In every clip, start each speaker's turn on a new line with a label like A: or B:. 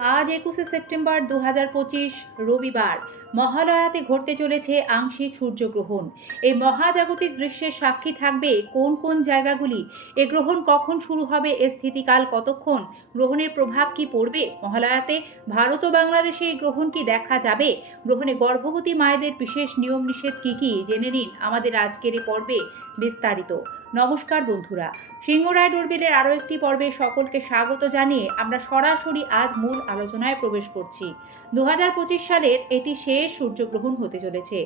A: আজ একুশে সেপ্টেম্বর দু হাজার পঁচিশ, রবিবার। মহালয়াতে ঘটতে চলেছে আংশিক সূর্যগ্রহণ। এই মহাজাগতিক দৃশ্যের সাক্ষী থাকবে কোন কোন জায়গাগুলি? এ গ্রহণ কখন শুরু হবে? এ স্থিতিকাল কতক্ষণ? গ্রহণের প্রভাব কি পড়বে? মহালয়াতে ভারত ও বাংলাদেশে এই গ্রহণ কি দেখা যাবে? গ্রহণে গর্ভবতী মায়েদের বিশেষ নিয়ম নিষেধ কি কি? জেনে নিন আমাদের আজকের এই পর্বে বিস্তারিত। নমস্কার বন্ধুরা। সিংহরায় ডোরবেলের আরও একটি পর্বে সকলকে স্বাগত জানিয়ে আমরা সরাসরি আজ মূল আলোচনায় প্রবেশ করছি। দু হাজার পঁচিশ সালের এটি শেষ সূর্যগ্রহণ হতে চলেছে।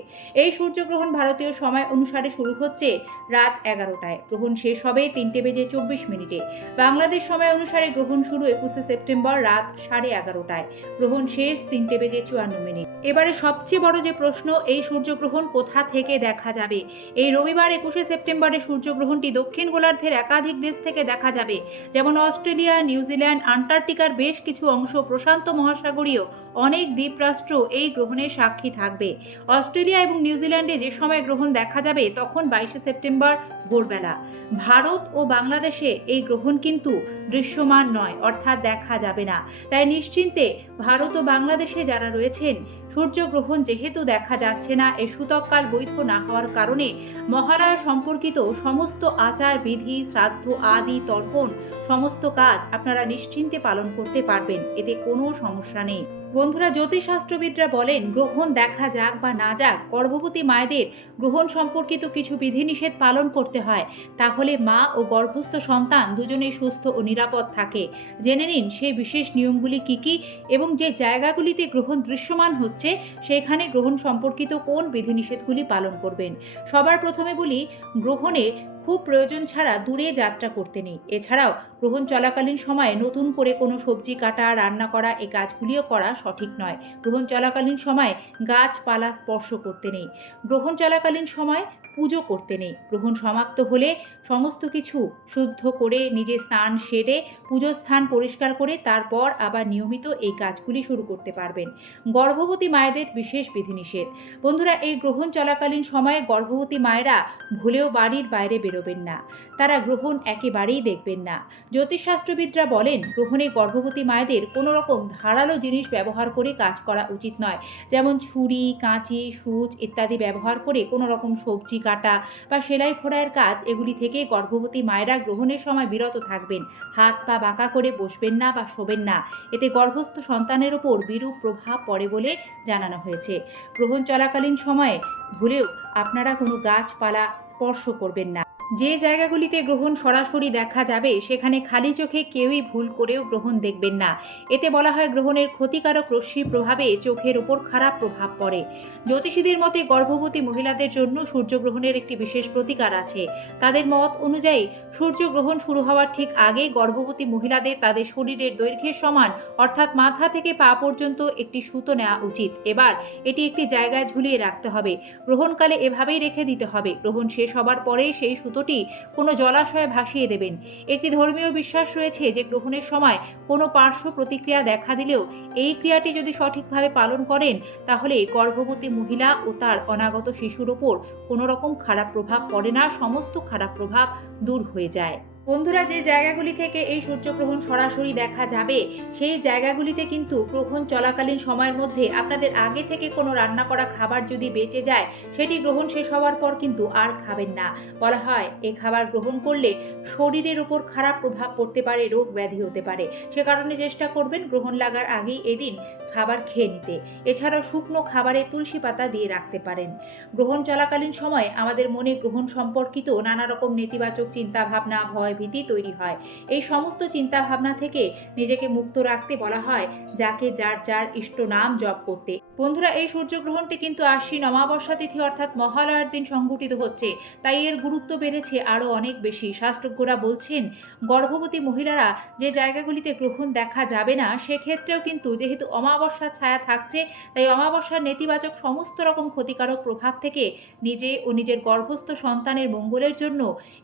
A: এই সূর্যগ্রহণ ভারতীয় সময় অনুসারে শুরু হচ্ছে রাত এগারোটায়। গ্রহণ শেষ হবে তিনটে বেজে চব্বিশ মিনিটে। বাংলাদেশ সময় অনুসারে গ্রহণ শুরু একুশে সেপ্টেম্বর রাত সাড়ে এগারোটায়। গ্রহণ শেষ তিনটে বেজে চুয়ান্ন মিনিট। এবারে সবচেয়ে বড় যে প্রশ্ন, এই সূর্যগ্রহণ কোথা থেকে দেখা যাবে? এই রবিবার একুশে সেপ্টেম্বরে সূর্যগ্রহণটি দক্ষিণ গোলার্ধের একাধিক দেশ থেকে দেখা যাবে। যেমন অস্ট্রেলিয়া, নিউজিল্যান্ড, আন্টার্কটিকার বেশ কিছু অংশ প্রশান্ত মহাসাগরীয় অনেক দ্বীপরাষ্ট্র এই গ্রহণের সাক্ষী থাকবে। অস্ট্রেলিয়া এবং নিউজিল্যান্ডে যে সময় গ্রহণ দেখা যাবে, তখন বাইশে সেপ্টেম্বর ভোরবেলা। ভারত ও বাংলাদেশে এই গ্রহণ কিন্তু দৃশ্যমান নয়, অর্থাৎ দেখা যাবে না। তাই নিশ্চিন্তে ভারত ও বাংলাদেশে যারা রয়েছেন সূর্যগ্রহণ যেহেতু দেখা যাচ্ছে না, এ সুতককাল বৈধ না হওয়ার কারণে মহালয়া সম্পর্কিত সমস্ত আচার বিধি, শ্রাদ্ধ আদি, তর্পণ, সমস্ত কাজ আপনারা নিশ্চিন্তে পালন করতে পারবেন, এতে কোনো সমস্যা নেই। বন্ধুরা জ্যোতিষশাস্ত্রবিদরা বলেন, গ্রহণ দেখা যাক বা না যাক, গর্ভবতী মায়েদের গ্রহণ সম্পর্কিত কিছু বিধিনিষেধ পালন করতে হয়। তাহলে মা ও গর্ভস্থ সন্তান দুজনেই সুস্থ ও নিরাপদ থাকে। জেনে নিন সেই বিশেষ নিয়মগুলি কি কি এবং যে জায়গাগুলিতে গ্রহণ দৃশ্যমান হচ্ছে, সেখানে গ্রহণ সম্পর্কিত কোন বিধিনিষেধগুলি পালন করবেন? সবার প্রথমে বলি, গ্রহণে খুব প্রয়োজন ছাড়া দূরে যাত্রা করতে নেই। এছাড়াও গ্রহণ চলাকালীন সময়ে নতুন করে কোনো সবজি কাটা, রান্না করা এই কাজগুলিও করা সঠিক নয়। গ্রহণ চলাকালীন সময়ে গাছপালা স্পর্শ করতে নেই। গ্রহণ চলাকালীন সময় পুজো করতে নেই। গ্রহণ সমাপ্ত হলে সমস্ত কিছু শুদ্ধ করে নিজে স্নান সেরে পুজো স্থান পরিষ্কার করে তারপর আবার নিয়মিত এই কাজগুলি শুরু করতে পারবেন। গর্ভবতী মায়েদের বিশেষ বিধিনিষেধ। বন্ধুরা, এই গ্রহণ চলাকালীন সময়ে গর্ভবতী মায়েরা ভুলেও বাড়ির বাইরে বেরোবেন না। তারা গ্রহণ একেবারেই দেখবেন না। জ্যোতিষশাস্ত্রবিদরা বলেন, গ্রহণে গর্ভবতী মায়েদের কোনো রকম ধারালো জিনিস ব্যবহার করে কাজ করা উচিত নয়। যেমন ছুরি, কাঁচি, সূচ ইত্যাদি ব্যবহার করে কোনো রকম সবজি কাটা বা সেলাই ফোড়াইয়ের কাজ, এগুলি থেকে গর্ভবতী মায়েরা গ্রহণের সময় বিরত থাকবেন। হাত পা বাঁকা করে বসবেন না বা শোবেন না। এতে গর্ভস্থ সন্তানের ওপর বিরূপ প্রভাব পড়ে বলে জানানো হয়েছে। গ্রহণ চলাকালীন সময়ে ভুলেও আপনারা কোনো গাছপালা স্পর্শ করবেন না। যে জায়গাগুলিতে গ্রহণ সরাসরি দেখা যাবে, সেখানে খালি চোখে কেউই ভুল করেও গ্রহণ দেখবেন না। এতে বলা হয় গ্রহণের ক্ষতিকারক রশ্মির প্রভাবে চোখের ওপর খারাপ প্রভাব পড়ে। জ্যোতিষীদের মতে গর্ভবতী মহিলাদের জন্য সূর্যগ্রহণের একটি বিশেষ প্রতিকার আছে। তাদের মত অনুযায়ী, সূর্যগ্রহণ শুরু হওয়ার ঠিক আগে গর্ভবতী মহিলাদের তাদের শরীরের দৈর্ঘ্যের সমান, অর্থাৎ মাথা থেকে পা পর্যন্ত একটি সুতো নেওয়া উচিত। এবার, এটি একটি জায়গায় ঝুলিয়ে রাখতে হবে। গ্রহণকালে এভাবেই রেখে দিতে হবে। গ্রহণ শেষ হবার পরে সেই সুতোটি কোনো জলাশয়ে ভাসিয়ে দেবেন। একটি ধর্মীয় বিশ্বাস রয়েছে যে গ্রহণের সময় কোনো পার্শ্ব প্রতিক্রিয়া দেখা দিলেও এই ক্রিয়াটি যদি সঠিকভাবে পালন করেন, তাহলে গর্ভবতী মহিলা ও তার অনাগত শিশুর ওপর কোনো রকম খারাপ প্রভাব পড়ে না, সমস্ত খারাপ প্রভাব দূর হয়ে যায়। বন্ধুরা, যে জায়গাগুলি থেকে এই সূর্যগ্রহণ সরাসরি দেখা যাবে, সেই জায়গাগুলিতে কিন্তু গ্রহণ চলাকালীন সময়ের মধ্যে আপনাদের আগে থেকে কোনো রান্না করা খাবার যদি বেঁচে যায়, সেটি গ্রহণ শেষ হওয়ার পর কিন্তু আর খাবেন না। বলা হয়, এ খাবার গ্রহণ করলে শরীরের উপর খারাপ প্রভাব পড়তে পারে, রোগ ব্যাধি হতে পারে। সে কারণে চেষ্টা করবেন গ্রহণ লাগার আগেই এদিন খাবার খেয়ে নিতে। এছাড়াও শুকনো খাবারে তুলসী পাতা দিয়ে রাখতে পারেন। গ্রহণ চলাকালীন সময় আমাদের মনে গ্রহণ সম্পর্কিত নানা রকম নেতিবাচক চিন্তাভাবনা, ভয় ভীতি তৈরি হয়। এই সমস্ত চিন্তাভাবনা থেকে নিজেকে মুক্ত রাখতে বলা হয়, যাকে যার যার ইষ্ট নাম জপ করতে। বন্ধুরা, এই সূর্যগ্রহণটি কিন্তু আশ্বিন অমাবস্যা তিথি অর্থাৎ মহালয়ার দিন সংঘটিত হচ্ছে। তাই এর গুরুত্ব বেড়েছে আরও অনেক বেশি। শাস্ত্রজ্ঞরা বলছেন, গর্ভবতী মহিলারা যে জায়গাগুলিতে গ্রহণ দেখা যাবে না, সেক্ষেত্রেও কিন্তু যেহেতু অমাবস্যার ছায়া থাকছে, তাই অমাবস্যার নেতিবাচক সমস্ত রকম ক্ষতিকারক প্রভাব থেকে নিজে ও নিজের গর্ভস্থ সন্তানের মঙ্গলের জন্য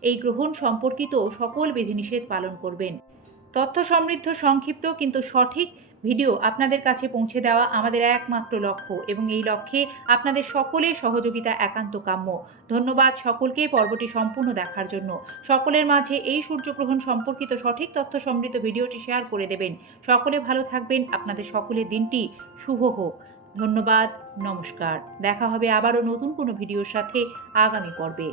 A: এই গ্রহণ সম্পর্কিত সকল বিধিনিষেধ পালন করবেন। তথ্য সমৃদ্ধ, সংক্ষিপ্ত কিন্তু সঠিক ভিডিও আপনাদের কাছে পৌঁছে দেওয়া আমাদের একমাত্র লক্ষ্য এবং এই লক্ষ্যে আপনাদের সকলের সহযোগিতা একান্ত কাম্য। ধন্যবাদ সকলকে পর্বটি সম্পূর্ণ দেখার জন্য। সকলের মাঝে এই সূর্যগ্রহণ সম্পর্কিত সঠিক তথ্য সমৃদ্ধ ভিডিওটি শেয়ার করে দেবেন। সকলে ভালো থাকবেন, আপনাদের সকলের দিনটি শুভ হোক। ধন্যবাদ, নমস্কার। দেখা হবে আবারও নতুন কোনো ভিডিওর সাথে আগামী পর্বে।